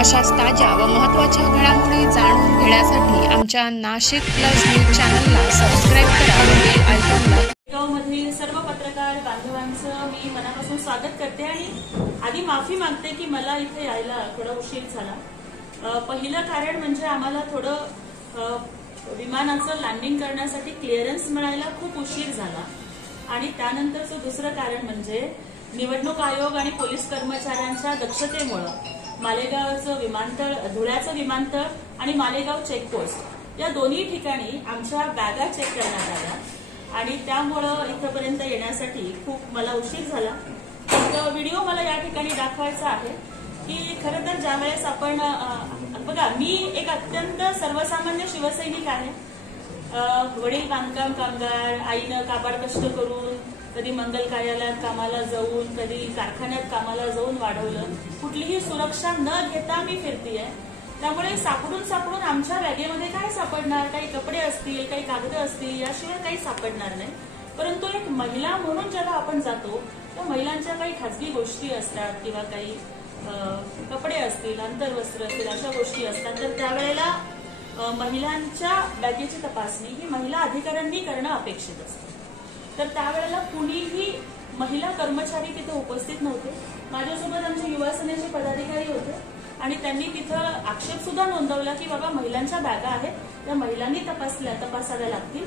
अशाच ताज्या व महत्त्वाच्या घडामोडी जाणून घेण्यासाठी आमच्या नाशिक प्लस न्यूज चॅनलला सबस्क्राईब करा व बेल आयकॉनला. गावमधील सर्व पत्रकार बांधवांचं मी मनापासून स्वागत करते आणि आधी माफी मागते की मला इथे यायला थोडा उशीर झाला. पहिलं कारण म्हणजे आम्हाला थोडं विमानाचं लँडिंग करण्यासाठी क्लिअरन्स मिळायला खूप उशीर झाला आणि त्यानंतरचं दुसरं कारण म्हणजे निवडणूक आयोग आणि पोलीस कर्मचाऱ्यांच्या दक्षतेमुळे मालेगावचं विमानतळ, धुळ्याचं विमानतळ आणि मालेगाव चेकपोस्ट या दोन्ही ठिकाणी आमच्या बॅगा चेक करण्यात आल्या आणि त्यामुळं इथपर्यंत येण्यासाठी खूप मला उशीर झाला. तर व्हिडिओ मला या ठिकाणी दाखवायचा आहे की खरं तर ज्यावेळेस आपण बघा, मी एक अत्यंत सर्वसामान्य शिवसैनिक आहे. वडील बांधकाम कामगार, आईनं काबाड कष्ट करून कधी मंगल कार्यालयात कामाला जाऊन, कधी कारखान्यात कामाला जाऊन वाढवलं. कुठलीही सुरक्षा न घेता मी फिरतीये. त्यामुळे सापडून आमच्या बॅगेमध्ये काय सापडणार? काही कपडे असतील, काही कागद असतील, याशिवाय काही सापडणार नाही. परंतु एक महिला म्हणून जेव्हा आपण जातो तेव्हा महिलांच्या काही खाजगी गोष्टी असतात किंवा काही कपडे असतील, अंतर्वस्त्र असतील, अशा गोष्टी असतात. तर त्यावेळेला महिलांच्या बॅगेची तपासणी ही महिला अधिकाऱ्यांनी करणं अपेक्षित असतं. तर त्यावेळेला कुणीही महिला कर्मचारी तिथे उपस्थित नव्हते. माझ्यासोबत आमचे युवा सेनेचे पदाधिकारी होते आणि त्यांनी तिथं आक्षेप सुद्धा नोंदवला की बाबा महिलांच्या बॅगा आहेत, त्या महिलांनी तपासाव्या लागतील.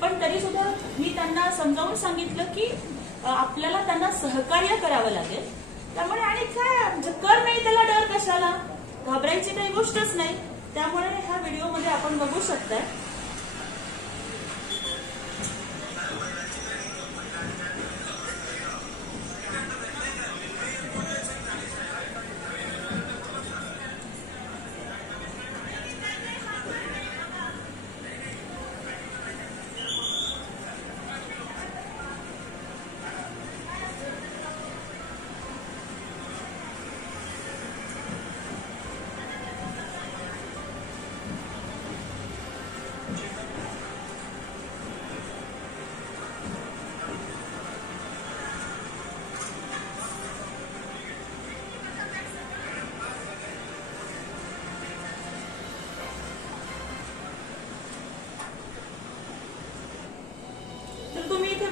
पण तरी सुद्धा मी त्यांना समजावून सांगितलं की आपल्याला त्यांना सहकार्य करावं लागेल. त्यामुळे आणि काय कर नाही त्याला डर कशाला, घाबरायची काही गोष्टच नाही. त्यामुळे ह्या व्हिडिओमध्ये आपण बघू शकताय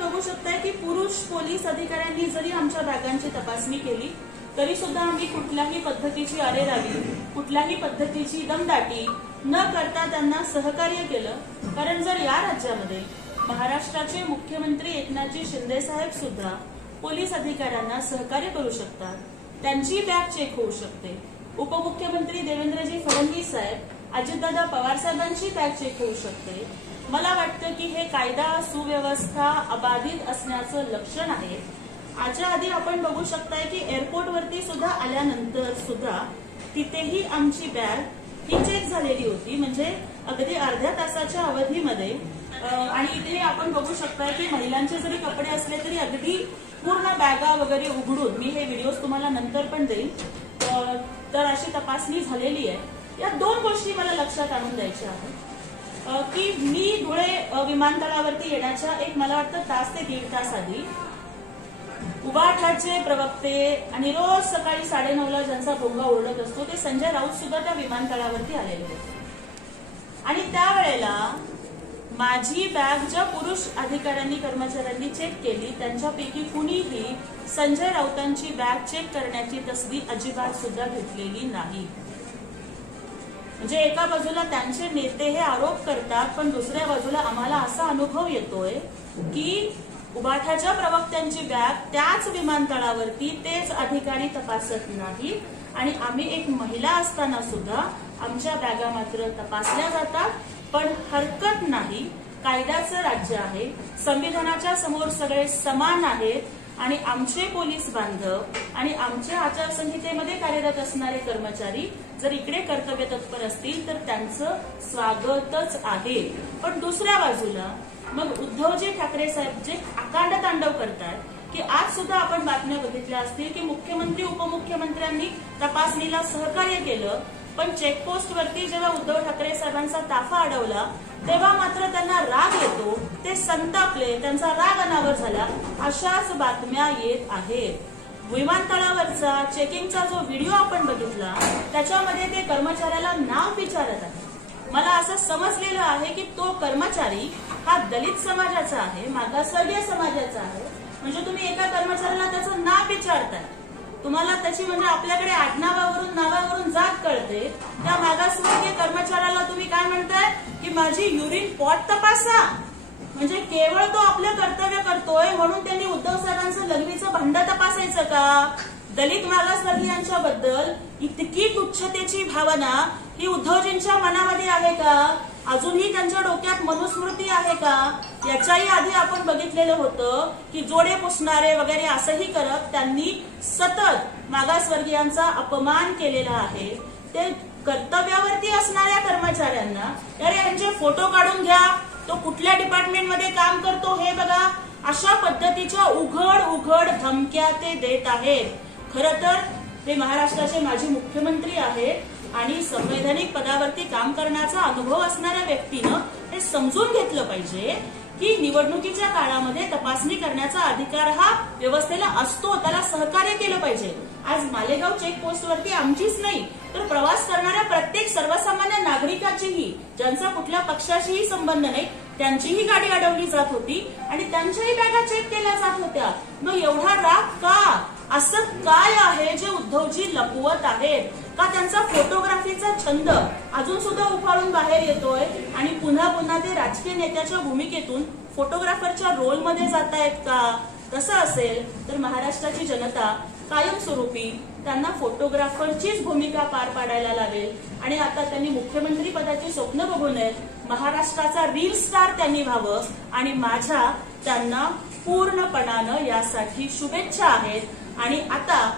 बघू शकताय की पुरुष पोलीस अधिकाऱ्यांनी जरी आमच्या बॅगांची तपासणी केली तरी सुद्धा आम्ही कुठल्याही पद्धतीची अरेरावी, कुठल्याही पद्धतीची दमदाटी न करता त्यांना सहकार्य केलं. कारण जर या राज्यामध्ये महाराष्ट्राचे मुख्यमंत्री एकनाथजी शिंदे साहेब सुद्धा पोलीस अधिकाऱ्यांना सहकार्य करू शकतात, त्यांची बॅग चेक होऊ शकते. उपमुख्यमंत्री देवेंद्रजी फडणवीस साहेब, अजितदादा पवार साहेबांची बॅग चेक होऊ शकते. मला वाटतं की हे कायदा सुव्यवस्था अबाधित असण्याचं लक्षण आहे. याच्या आधी आपण बघू शकताय की एअरपोर्टवरती सुद्धा आल्यानंतर सुद्धा तिथेही आमची बॅग ही चेक झालेली होती, म्हणजे अगदी अर्ध्या तासाच्या अवधीमध्ये. आणि इथे आपण बघू शकताय की महिलांचे जरी कपडे असले तरी अगदी पूर्ण बॅगा वगैरे उघडून, मी हे व्हिडिओ तुम्हाला नंतर पण देईन, तर अशी तपासणी झालेली आहे. या दोन गोष्टी मला लक्षात आणून द्यायच्या आहेत की मी धुळे विमानतळावरती येण्याच्या एक मला वाटतं तास ते 1.5 तास आधी उबाठाचे प्रवक्ते आणि रोज सकाळी 9:30ला ज्यांचा भोंगा ओरडत असतो ते संजय राऊत सुद्धा त्या विमानतळावरती आलेले होते. आणि त्यावेळेला माझी बॅग ज्या पुरुष अधिकाऱ्यांनी कर्मचाऱ्यांनी चेक केली त्यांच्यापैकी कुणीही संजय राऊतांची बॅग चेक करण्याची तसदी अजिबात सुद्धा घेतलेली नाही. म्हणजे एका बाजूला त्यांचे नेते हे आरोप करतात, पण दुसऱ्या बाजूला आम्हाला असा अनुभव येतोय की उबाठाच्या प्रवक्त्यांची बॅग त्याच विमानतळावरती तेच अधिकारी तपासत नाहीत आणि आम्ही एक महिला असताना सुद्धा आमच्या बॅगा मात्र तपासल्या जातात. पण हरकत नाही, कायद्याचं राज्य आहे, संविधानाच्या समोर सगळे समान आहेत आणि आमचे पोलीस बांधव आणि आमच्या आचारसंहितेमध्ये कार्यरत असणारे कर्मचारी जर इकडे कर्तव्य तत्पर असतील तर त्यांचं स्वागतच आहे. पण दुसऱ्या बाजूला मग उद्धवजी ठाकरे साहेब जे अकांड तांडव करतात की आज सुद्धा आपण बातम्या बघितल्या असतील की मुख्यमंत्री उपमुख्यमंत्र्यांनी तपासणीला सहकार्य केलं, पण चेकपोस्ट वरती जेव्हा उद्धव ठाकरे साहेबांचा ताफा अडवला तेव्हा मात्र त्यांना राग येतो, ते संतापले, त्यांचा राग अनावर झाला, अशाच बातम्या येत आहेत. विमानतळावरचा चेकिंगचा जो व्हिडिओ आपण बघितला त्याच्यामध्ये ते कर्मचाऱ्याला नाव विचारत आहे. मला असं समजलेलं आहे की तो कर्मचारी हा दलित समाजाचा आहे, मागासवर्गीय समाजाचा आहे. म्हणजे तुम्ही एका कर्मचाऱ्याला त्याचं नाव विचारताय, तुम्हाला त्याची म्हणजे आपल्याकडे आडनावावरून नावावरून जात कळते. त्या मागासवर्गीय कर्मचाऱ्याला तुम्ही काय म्हणताय की माझी युरिन पॉट तपासा. म्हणजे केवळ तो आपलं कर्तव्य करतोय म्हणून त्यांनी उद्धव साहेबांचं लघवीचं भांड तपासायचं का? दलित मागासवर्गीयांच्या बद्दल इतकी तुच्छतेची भावना ही उद्धवजींच्या मनामध्ये आहे का? अजूनही त्यांच्या डोक्यात मनुस्मृती आहे का? याच्याही आधी आपण बघितलेलं होतं की जोडे पुसणारे वगैरे असंही करत त्यांनी सतत मागासवर्गीयांचा अपमान केलेला आहे. ते कर्तव्यावरती असणाऱ्या कर्मचाऱ्यांना अरे यांचे फोटो काढून घ्या, तो कुठल्या डिपार्टमेंटमध्ये काम करतो हे बघा, अशा पद्धतीच्या उघड उघड धमक्या ते देत आहेत. खरं तर ते महाराष्ट्राचे माजी मुख्यमंत्री आहेत आणि संवैधानिक पदावरती काम करण्याचा अनुभव असणाऱ्या व्यक्तीनं हे समजून घेतलं पाहिजे की निवडणुकीच्या काळामध्ये तपासणी करण्याचा अधिकार हा व्यवस्थेला असतो, त्याला सहकार्य केलं पाहिजे. आज मालेगाव चेकपोस्टवरती आमचीच नाही तर प्रवास करणाऱ्या प्रत्येक सर्वसामान्य नागरिकाचीही, ज्यांचा कुठल्या पक्षाशीही संबंध नाही, त्यांचीही गाडी अडवली जात होती आणि त्यांच्याही बॅगा चेक केल्या जात होत्या. मग एवढा राग का? असं काय आहे जे उद्धवजी लपवत आहेत? का त्यांचा फोटोग्राफीचा छंद अजून सुद्धा उफाळून बाहेर येतोय आणि पुन्हा पुन्हा ते राजकीय नेत्याच्या भूमिकेतून फोटोग्राफरच्या रोलमध्ये जात आहेत का? तसं असेल तर महाराष्ट्राची जनता कायमस्वरूपी त्यांना फोटोग्राफरचीच भूमिका पार पाडायला लावेल आणि आता त्यांनी मुख्यमंत्री पदाची स्वप्न बघू नयेत, महाराष्ट्राचा रील स्टार त्यांनी व्हावं आणि माझ्या त्यांना पूर्णपणानं यासाठी शुभेच्छा आहेत. आणि आता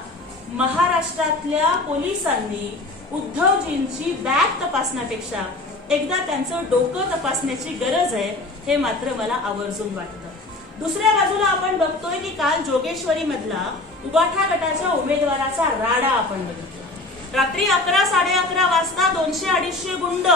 महाराष्ट्रातल्या पोलिसांनी उद्धवजींची बॅग तपासण्यापेक्षा एकदा त्यांचं डोकं तपासण्याची गरज आहे, हे मात्र मला आवर्जून वाटतं. दुसऱ्या बाजूला आपण बघतोय की काल जोगेश्वरी मधला उबाठा गटाच्या उमेदवाराचा राडा आपण बघितला. रात्री 11-11:30 वाजता 200-250 गुंड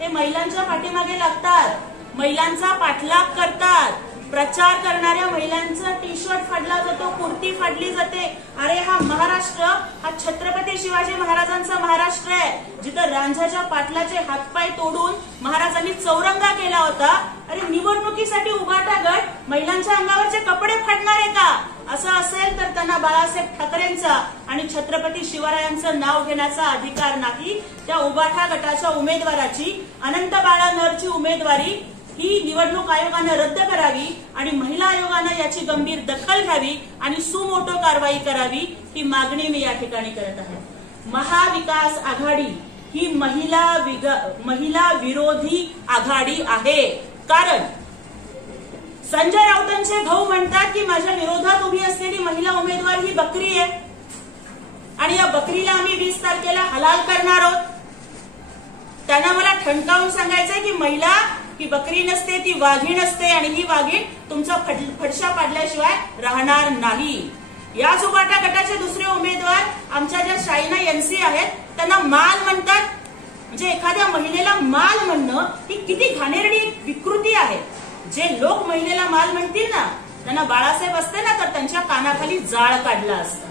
हे महिलांच्या पाठीमागे लागतात, महिलांचा पाठलाग करतात, प्रचार करणाऱ्या महिलांचा टी शर्ट फाडला जातो, कुर्ती फाडली जाते. अरे हा महाराष्ट्र हा छत्रपती शिवाजी महाराजांचा महाराष्ट्र आहे, जिथं रांझाच्या पाटलाचे हातपाय तोडून महाराजांनी चौरंगा केला होता. अरे निवडणुकीसाठी उभाटा गट महिलांच्या अंगावरचे कपडे फाडणार आहे का? असं असेल तर त्यांना बाळासाहेब ठाकरेंचा आणि छत्रपती शिवरायांचं नाव घेण्याचा अधिकार नाही. त्या उभाटा गटाच्या उमेदवाराची, अनंत बाळा नरची उमेदवारी ही निवडणूक आयोगानं रद्द करावी आणि महिला आयोगानं याची गंभीर दखल घ्यावी आणि सुमोटो कारवाई करावी, ही मागणी मी या ठिकाणी करत आहे. महाविकास आघाडी ही महिला विरोधी आघाडी आहे. कारण संजय राऊतांचे भाऊ म्हणतात की माझ्या विरोधात उभी असलेली महिला उमेदवार ही बकरी आहे आणि या बकरीला आम्ही 20 तारखेला हलाल करणार आहोत. त्यांना मला ठणकावून सांगायचंय की महिला ही बकरी नसते, ती वाघीण असते आणि ही वाघीण तुमचा फडशा पाडल्याशिवाय राहणार नाही. याच उबाटा गटाचे दुसरे उमेदवार आमच्या ज्या शाईना एनसी आहेत त्यांना माल म्हणतात. म्हणजे एखाद्या महिलेला माल म्हणणं ही किती घाणेरडी विकृती आहे. जे लोक महिलेला माल म्हणतील ना, त्यांना बाळासाहेब असते ना तर त्यांच्या कानाखाली जाळ काढला असता.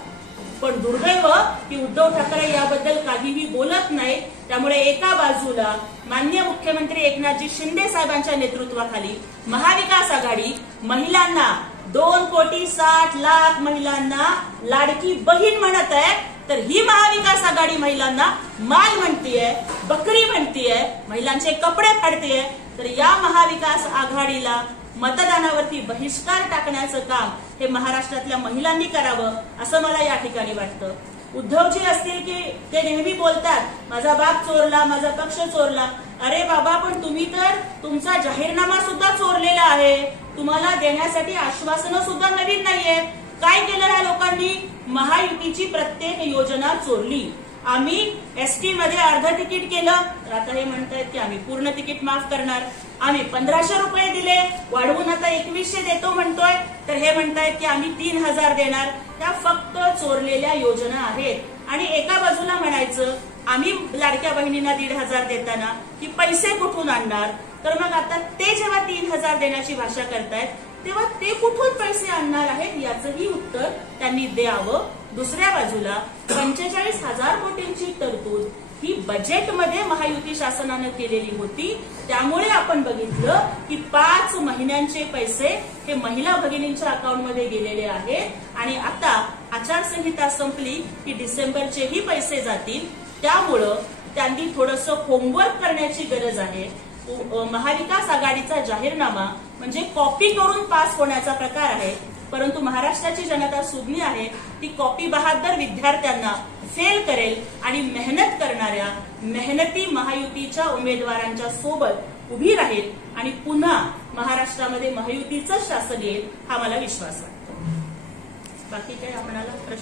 पण दुर्दैव की उद्धव ठाकरे याबद्दल काहीही बोलत नाही. त्यामुळे एका बाजूला माननीय मुख्यमंत्री एकनाथजी शिंदे साहेबांच्या नेतृत्वाखाली महाविकास आघाडी महिलांना 2,60,00,000 महिलांना लाडकी बहीण म्हणत आहे, तर ही महाविकास आघाडी महिलांना माल म्हणतीये, बकरी म्हणतीये, महिलांचे कपडे फाडतीये. तर या महाविकास आघाडीला मतदानावरती बहिष्कार टाकण्याचं काम हे महाराष्ट्रातल्या महिलांनी करावं असं मला या ठिकाणी वाटतं. उद्धवजी असतील की ते नेहमी बोलतात माझा बाप चोरला, माझा पक्ष चोरला. अरे बाबा, पण तुम्ही तर तुमचा जाहीरनामा सुद्धा चोरलेला आहे. तुम्हाला देण्यासाठी आश्वासनं सुद्धा नवीन नाहीये. काय केलं ह्या लोकांनी? महायुतीची प्रत्येक योजना चोरली. आम्ही एसटी मध्ये अर्ध तिकीट केलं, तर आता हे म्हणतायत की आम्ही पूर्ण तिकीट माफ करणार. आम्ही 1,500 रुपये दिले, वाढवून आता 2,100 देतो म्हणतोय, तर हे म्हणतायत की आम्ही 3,000 देणार. त्या फक्त चोरलेल्या योजना आहेत. आणि एका बाजूला म्हणायचं आम्ही लाडक्या बहिणींना 1,500 देताना की पैसे कुठून आणणार. तर मग आता ते जेव्हा 3,000 देण्याची भाषा करतायत तेव्हा ते कुठून पैसे आणणार आहेत याचंही उत्तर त्यांनी द्यावं. दुसऱ्या बाजूला 45,000 कोटींची तरतूद ही बजेटमध्ये महायुती शासनाने केलेली होती. त्यामुळे आपण बघितलं की 5 महिन्यांचे पैसे हे महिला भगिनींच्या अकाउंटमध्ये गेलेले आहेत आणि आता आचारसंहिता संपली की डिसेंबरचेही पैसे जातील. त्यामुळं त्यांनी थोडंसं होमवर्क करण्याची गरज आहे. महाविकास आघाडीचा जाहीरनामा म्हणजे कॉपी करून पास होण्याचा प्रकार आहे, परंतु महाराष्ट्राची जनता सुज्ञ आहे. ती कॉपी बहादर विद्यार्थ्यांना फेल करेल आणि मेहनत करणाऱ्या मेहनती महायुतीच्या उमेदवारांच्या सोबत उभी राहील आणि पुन्हा महाराष्ट्रामध्ये महायुतीचं शासन येईल हा मला विश्वास वाटतो. बाकी काही आपल्याला प्रश्न